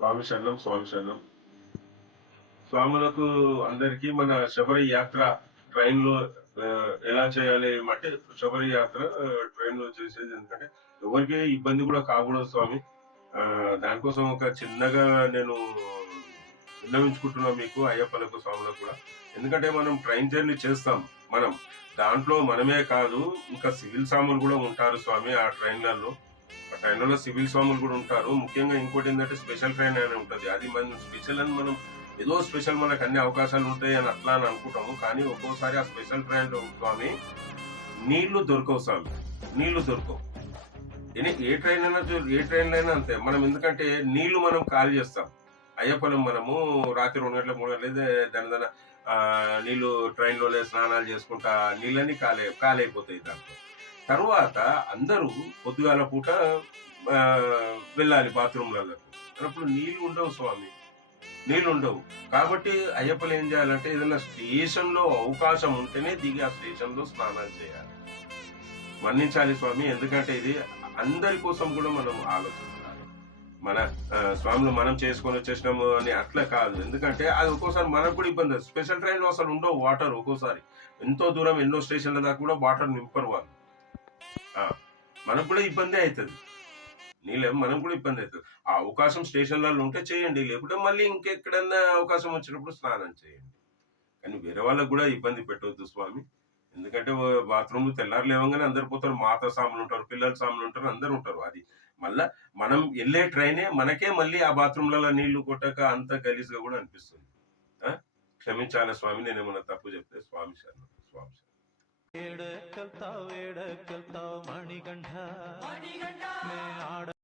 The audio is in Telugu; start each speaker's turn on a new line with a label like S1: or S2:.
S1: స్వామి శరణం స్వామి శరణం. స్వాములకు అందరికీ మన శబరి యాత్ర ట్రైన్లో ఎలా చేయాలి అంటే శబరి యాత్ర ట్రైన్లో చేసేది ఎందుకంటే ఎవరికి ఇబ్బంది కూడా కాకూడదు స్వామి. ఆ, దానికోసం ఒక చిన్నగా నేను విన్నవించుకుంటున్నా మీకు అయ్యప్పలకు స్వాములకు కూడా. ఎందుకంటే మనం ట్రైన్ జర్నీ చేస్తాం మనం. దాంట్లో మనమే కాదు ఇంకా సివిల్ సాములు కూడా ఉంటారు స్వామి ఆ ట్రైన్లలో. ట్రైన్లలో సివిల్ స్వాములు కూడా ఉంటారు. ముఖ్యంగా ఇంకోటి ఏంటంటే స్పెషల్ ట్రైన్ అని ఉంటుంది. అది మనం స్పెషల్ అని మనం ఏదో స్పెషల్ మనకు అన్ని అవకాశాలు ఉంటాయి అని అట్లా అని అనుకుంటాము. కానీ ఒక్కోసారి ఆ స్పెషల్ ట్రైన్లో స్వామి నీళ్ళు దొరకవు స్వామి. నీళ్ళు దొరకవు. ఎనీ- ఏ ట్రైన్ అయినా ఏ ట్రైన్లో అయినా అంతే. మనం ఎందుకంటే నీళ్ళు మనం ఖాళీ చేస్తాం. అయ్యప్పలం మనము రాత్రి రెండు గంటల మూడు గంటల దాని దాని నీళ్ళు ట్రైన్లోనే స్నానాలు చేసుకుంటా నీళ్ళని కాలే కాలైపోతాయి దాంట్లో. తర్వాత అందరూ పొద్దుగాల పూట వెళ్ళాలి బాత్రూమ్లలో అప్పుడు నీళ్ళు ఉండవు స్వామి. నీళ్ళు ఉండవు. కాబట్టి అయ్యప్పలు ఏం చేయాలంటే ఏదైనా స్టేషన్లో అవకాశం ఉంటేనే దిగి ఆ స్టేషన్లో స్నానాలు చేయాలి. మన్నించాలి స్వామి ఎందుకంటే ఇది అందరి కోసం కూడా మనం ఆలోచించాలి. మన ఆ, స్వాములు మనం చేసుకొని వచ్చేసినాము అని అట్లా కాదు. ఎందుకంటే అది ఒక్కోసారి మనకు కూడా ఇబ్బంది. స్పెషల్ ట్రైన్లో అసలు ఉండవు వాటర్ ఒక్కోసారి. ఎంతో దూరం ఎన్నో స్టేషన్ల దాకా కూడా వాటర్ నింపరు వాళ్ళు. మనకు కూడా ఇబ్బంది అవుతుంది. నీళ్ళు మనం కూడా ఇబ్బంది అవుతుంది. ఆ అవకాశం స్టేషన్లలో ఉంటే చేయండి లేకుంటే మళ్ళీ ఇంకెక్కడన్నా అవకాశం వచ్చినప్పుడు స్నానం చేయండి. కానీ వేరే వాళ్ళకు కూడా ఇబ్బంది పెట్టవద్దు స్వామి. ఎందుకంటే బాత్రూమ్లు తెల్లారు లేవగానే అందరు పోతారు మాత సాములు ఉంటారు పిల్లల సాములు ఉంటారు అందరు ఉంటారు. అది మళ్ళా మనం వెళ్ళే ట్రైనే మనకే మళ్ళీ ఆ బాత్రూమ్లలో నీళ్ళు కొట్టక అంత గలీజ్గా కూడా అనిపిస్తుంది. క్షమించాలి స్వామి నేనేమన్నా తప్పు చెప్తే స్వామి శరణం స్వామి శరణం.
S2: ஏடக்கல் தாவ் ஏடக்கல் தாவ் மணிகண்டா மணிகண்டா